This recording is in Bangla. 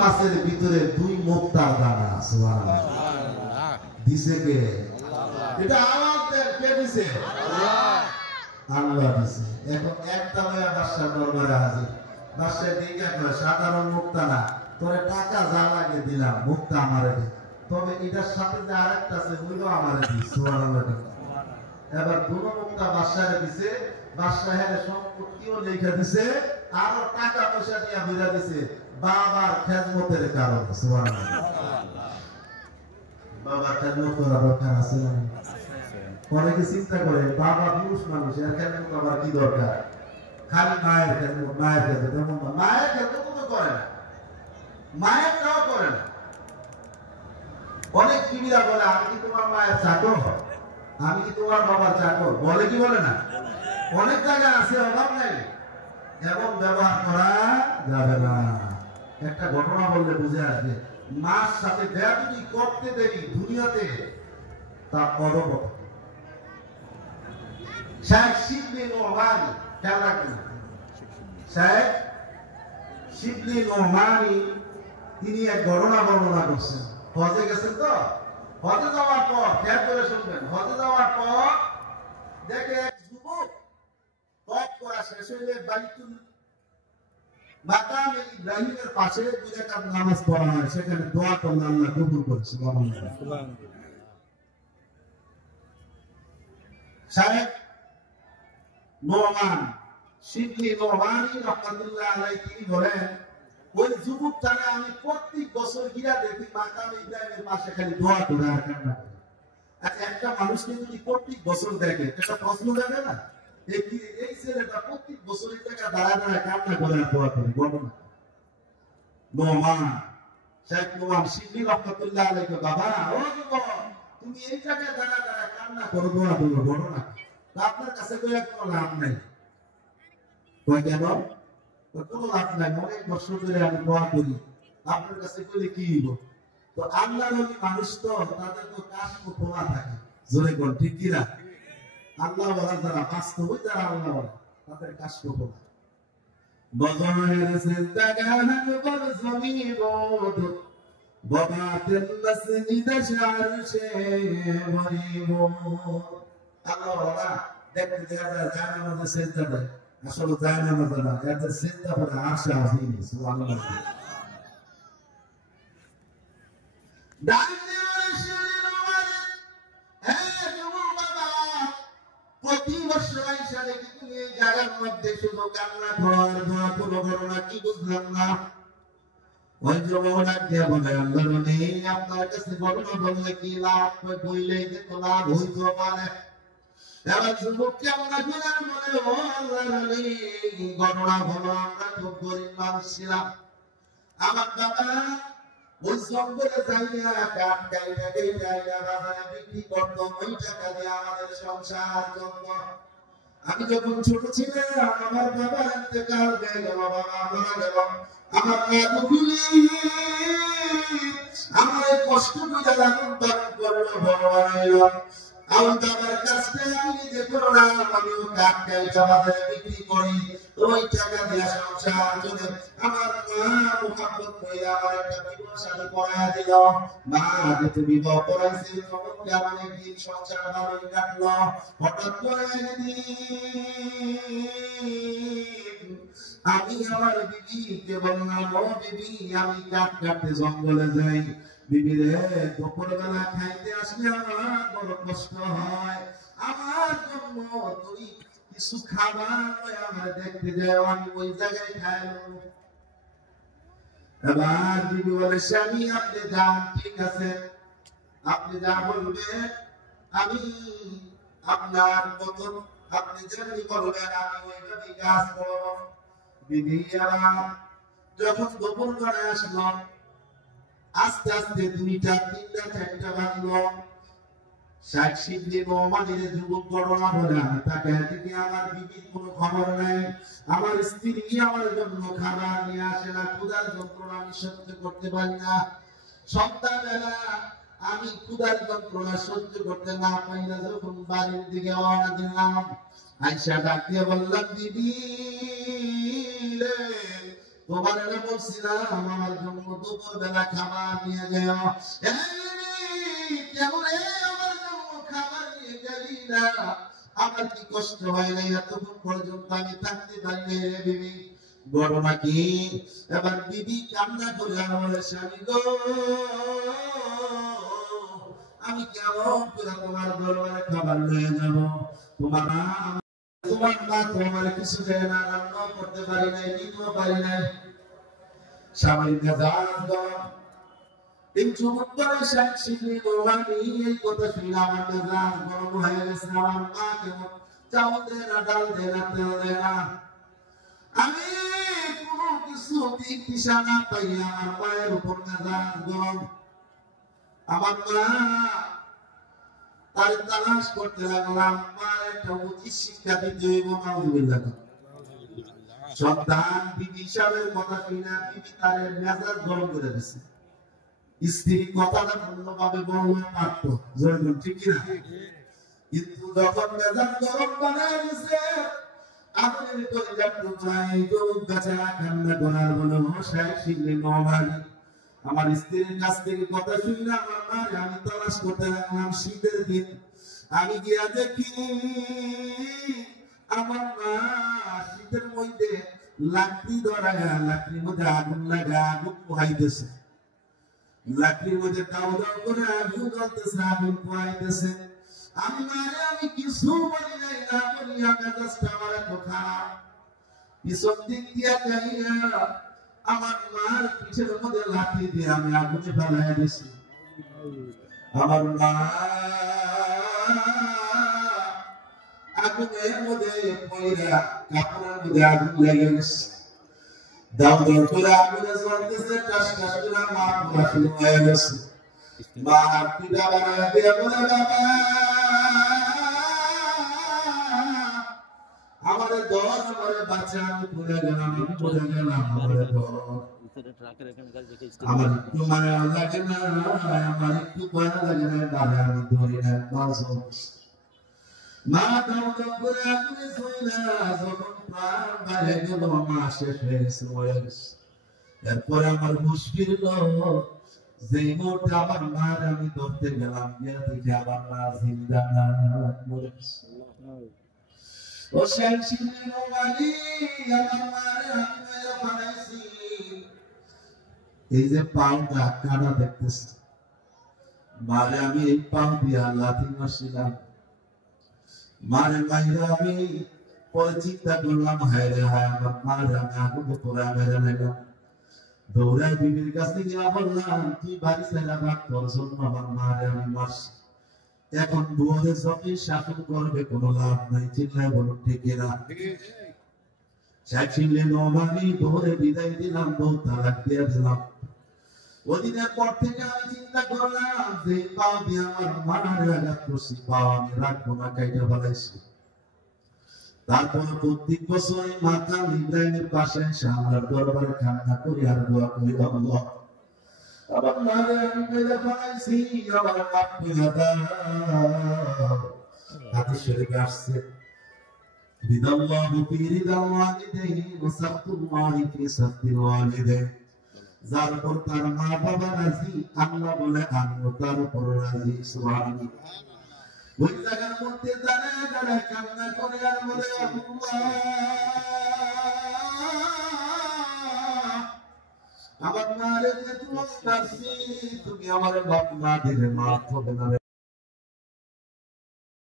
মাছের ভিতরে 2 মুক্তার দানা। সুবহানাল্লাহ। দিছে কে? এটা আওয়াজ দেন, কে দিছে? আল্লাহ। আল্লাহ দিছে। এখন একটা হয়ে বাদশার দরবারে হাজির। বাদশা দিকে কয়, সাধারণ মুক্তা না, তোরে টাকা যা লাগে দিলাম, মুক্তা আমারে দে। তবে এটার সাথে যে আরেকটা আছে ওইটাও আমারে দিস। সুবহানাল্লাহ। এবার 2 মুক্তা বাদশারে দিছে। বাদশাহের সম্পত্তিও লেখা দিছে, আরো টাকা পয়সা দিয়া বিরা দিছে বাবার খেদমতের কারণে। সুবহানাল্লাহ। বাবার খেদমত করা দরকার আছে না? অনেকে চিন্তা করে বাবা পুরুষ মানুষ, এর খেদমত আবার কি দরকার? খালি মায়ের খেদমত, মায়ের খেদমত। মায়ের খেদমত তো করে না, মায়ের নাও করে না। অনেক বিবিরা বলে, আমি কি তোমার মায়ের চাকর, আমি কি তোমার বাবার চাকর, বলে কি বলে না? অনেক জায়গা আছে, অভাব নাই। এমন ব্যবহার করা যাবে না। একটা ঘটনা বললে বুঝে আসবে। মার সাথে বেয়াদবি করতে দেরি দুনিয়াতে তা অদপত। শেখ শিবলি নোমানি, খেয়াল রাখবেন, শেখ শিবলি নোমানি তিনি এক ঘটনা বর্ণনা করছেন। হজে গেছেন তো, হজে যাওয়ার পর, খেয়াল করে শুনবেন, হজে যাওয়ার পর দেখে এক যুবক তওয়াফ করা শেষ হইলে বাইতুল মাকামে ইব্রাহিমের পাশে 2 রাকাত নামাজ পড়া হয়, সেখানে দোয়া করলে আল্লাহ কবুল করেছে। সুবহানাল্লাহ। শায়েখ নোমান শিবলি নোমানি রাহমাতুল্লাহ আলাইহি বলেন, ওই যুবকটারে আমি প্রত্যেক বছর গিয়া দেখি মাকামে ইব্রাহিমের পাশে খালি দোয়া করে আর কান্না করে। আচ্ছা, একটা মানুষকে যদি প্রত্যেক বছর দেখে, একটা প্রশ্ন দেখে না, এই ছেলেটা প্রত্যেক বছর এই জায়গা দাঁড়ায় দাঁড়ায় কান্না করে আর দোয়া করে। ঘটনা নোমান, শেখ নোমান শিবলি রাহমাতুল্লাহ আলাইহি, বাবা ও যুবক, তুমি এই জায়গায় দাঁড়ায় দাঁড়ায় কান্না করো, দোয়া করো, ঘটনা আপনার কাছে কোনো লাভ নাই। কয় কেন? কোনো লাভ নাই, অনেক বছর ধরে আমি দোয়া করি, আপনার কাছে কইলে কি হইব? তো আল্লাহর ওই মানুষ তো, তাদের তো কাজ খোলা থাকে। জোরে বল, ঠিক কি না? আল্লাহ বলা যারা বাস্তব, যারা আল্লাহ বলা, তাদের কাজ খোলা। বজরের জিন্দাগান বর জমিবদ বাবাতেন মসজিদ শারশে মরিব। আল্লাহ বলা দেখতে দেখা যায় নামাজে সিজদা দেয়, আসলে যায় নামাজে না, এতে সিজদা করে আরশে আজিম। সুবহানাল্লাহ। প্রতি বছর আইসা দেখি তুমি এই জায়গার মধ্যে শুধু কান্না করার দোয়া করো, করোনা কি বুঝলাম না। ওই যুবকটা দিয়ে বলে, আল্লাহর নবী আপনার কাছে ঘটনা বললে কি লাভ? বললেই তো লাভ হইতে পারে। এবার যুবক কেমন করে বলে, ও আল্লাহর নবী, ঘটনা হলো আমরা খুব গরিব মানুষ ছিলাম। আমার বাবা ওই জঙ্গলে যাইয়া কাঠ গাইয়া গাইয়া বাজারে বিক্রি করতো, ওই টাকা দিয়ে আমাদের সংসার চলত। আমি যখন ছোট ছিলাম, আমার বাবা ইন্তেকাল হয়ে গেল, বাবা মারা গেল। আমার মা দুঃখী আমার কষ্ট করে লালন পালন করলো, বড় বানাইল। আমার বাবার কাছে আমি নিজে করলাম, আমিও কাঠ গাইয়া বাজারে বিক্রি করি, ওই টাকা দিয়ে সংসার চলে। আমার মা মুহাব্বত করে আমার একটা বিবাহ শাদী করায় দিল। মা যেতে বিবাহ করাইছে, তখন আমার একদিন সংসার ভালোই কাটলো। হঠাৎ করে একদিন আমি আমার বিবিকে বললাম, ও বিবি, আমি কাঠ কাটতে জঙ্গলে যাই। বিবি রে, দুপুরবেলা খাইতে আসলে আমার বড় কষ্ট হয়, আমার জন্য তুই কিছু খাবার আমার দেখতে যাও, আমি ওই জায়গায় খাইলো। এবার বিবি বলে, স্বামী আপনি যান, ঠিক আছে, আপনি যা বলবেন আমি আপনার মতন, আপনি যেমনি বলবেন আমি ওইভাবেই কাজ করব। বিবি আবার যখন দুপুর করে আসলো, আস্তে আস্তে 2টা 3টা 4টা বাজলো। শেখ শিবলি নোমানের যুবক ঘটনা বলে, আমি তাকে দিকে আমার বিবির কোনো খবর নাই, আমার স্ত্রী আমার জন্য খাবার নিয়ে আসে না, ক্ষুধার যন্ত্রণা আমি সহ্য করতে পারি না। সন্ধ্যাবেলা আমি ক্ষুধার যন্ত্রণা সহ্য করতে না পাইলে যখন বাড়ির দিকে রওনা দিলাম, আইসা ডাক দিয়ে বললাম, বিবি রে, তোমার এনে বলছিলাম আমার জন্য দুপুর বেলা খাবার নিয়ে যাও, কেমন আমার জন্য খাবার নিয়ে গেলি না? আমার কি কষ্ট হয় না এতক্ষণ পর্যন্ত আমি থাকতে পারি না রে বিবি? ঘটনা কি? এবার বিবি কান্না করে আমার স্বামী গো, আমি কেমন করে তোমার দরবারে খাবার নিয়ে যাব? তোমার মা তোমার কিছু দেয় না, রান্না করতে পারি নাই, নিতেও পারি নাই। স্বামীর মেজাজ গরম। এই যুবক বয়সের শিখলি গোলামি, এই কথা শুনে আমার মেজাজ গরম হয়ে গেছে। আমার মা কেমন চাল দেয় না, ডাল দেয় না, তেল দেয় না। আমি কোনো কিছু দিক দিশা না পাই, আমার মায়ের উপর মেজাজ গরম। আমার মা তার তালাশ করতে লাগলাম, মার একটা উচিত শিক্ষা দিতে হইব। নাউযুবিল্লাহ। সন্তান বিবি সাহেবের কথা শুনে বিবি তার মেজাজ গরম করে দিচ্ছে। স্ত্রী কথাটা পূর্ণভাবে বলতে পারত, ঠিক কিনা? কিন্তু যখন মেজাজ গরম বানায় দিচ্ছে, আগুনের কলিজার টুকরায় গরুর কাছে কান্না করার বলে মশাই শিখলে নবানি। আমার স্ত্রীর কাছ থেকে কথা শুনে আমার মারে আমি তালাশ করতে লাগলাম। শীতের দিন আমি গিয়া দেখি আমার মা শীতের মধ্যে লাকড়ি ধরায়, লাকড়ির মধ্যে আগুন লাগা আগুন পোহাইতেছে। লাকড়ির মধ্যে দাও দাও করে আগুন জ্বলতেছে, আগুন পোহাইতেছে। আমি মারে আমি কিছু বলি নাই, না বলিয়া মেজাজটা আমার এত খারাপ। পিছন দিক দিয়া যাইয়া আমার মার পিঠের মধ্যে লাঠি দিয়ে আমি আগুনে ফেলাই দিছি। আমার মা আগুনের মধ্যে পয়রা, কাপড়ের মধ্যে আগুন লেগে গেছে। দাও দাও করে আগুনে জ্বলতেছে, টাস টাস করে মা পোড়া শুরু হয়ে গেছে। মা পিঠা বানায় দিয়ে বলে, বাবা আমাদের দর, আমাদের বাচ্চা, আমি পড়ে গেলাম, আমি পড়ে গেলাম, আমাদের দর। আমার একটু মায়া লাগে না, আমার একটু মায়া লাগে না, বাবা আমি ধরি না। মা দাও দাও করে আগুনে জ্বলা, যখন প্রাণ বাইরে গেল, মা শেষ হয়ে গেছে, মরে গেছে। এরপরে আমার হুঁশ ফিরল, যে মুহূর্তে আমার মার আমি ধরতে গেলাম, গিয়ে দেখি আমার মা জিন্দা না, মরে গেছে। ও শেখ শিখলি নবানি, আমার মারে আমি মেরে বানাইছি। এই যে পাউটা কাটা দেখতেছি, মারে আমি এই পাউ দিয়া লাথি মারছিলাম। মারে মাইরে আমি পরে চিন্তা করলাম, হায় রে হায়, আমার মারে আমি আগুনে পরে মেরে নিলাম। দৌড়ায় বিবির কাছে গিয়া বললাম, তুই বাড়ি ছেড়া ভাগ, তোর জন্য আমার মারে আমি মারছি। এখন বউরে যতই শাসন করবে কোনো লাভ নাই, চিল্লায় বলুন ঠিক কিনা? চাইলে নবানি বউরে বিদায় দিলাম, বউ তালাক দিয়ে দিলাম। ওদিনের পর থেকে আমি চিন্তা করলাম যে পাও দিয়ে আমার মারে আঘাত করছি, পাও আমি রাখবো না, কাইটা ফেলাইছি। তারপর প্রত্যেক বছর মাতা ইব্রাহিমের পাশে এসে আল্লাহর দরবারে কান্না করি আর দোয়া করি, আল্লাহ আমার মারে আমি মেরে ফেলাইছি, আমার মাপ করে দাও। হাদিস শরীফে আসছে, রিদাল্লাহু ফি রিদাল ওয়ালিদাইনি ওয়া সাখতুল্লাহি ফি সাখতিল ওয়ালিদাইন। যার উপর তার মা বাবা রাজি, আল্লাহ বলে আমিও তার উপর রাজি। সুবহানাল্লাহ। ওই জায়গার মধ্যে দাঁড়ায় দাঁড়ায় কান্না করে আর বলে, আল্লাহ আমার মারে যে তুমি মারছি, তুমি আমার বাপ মা দিলে মাফ হবে না।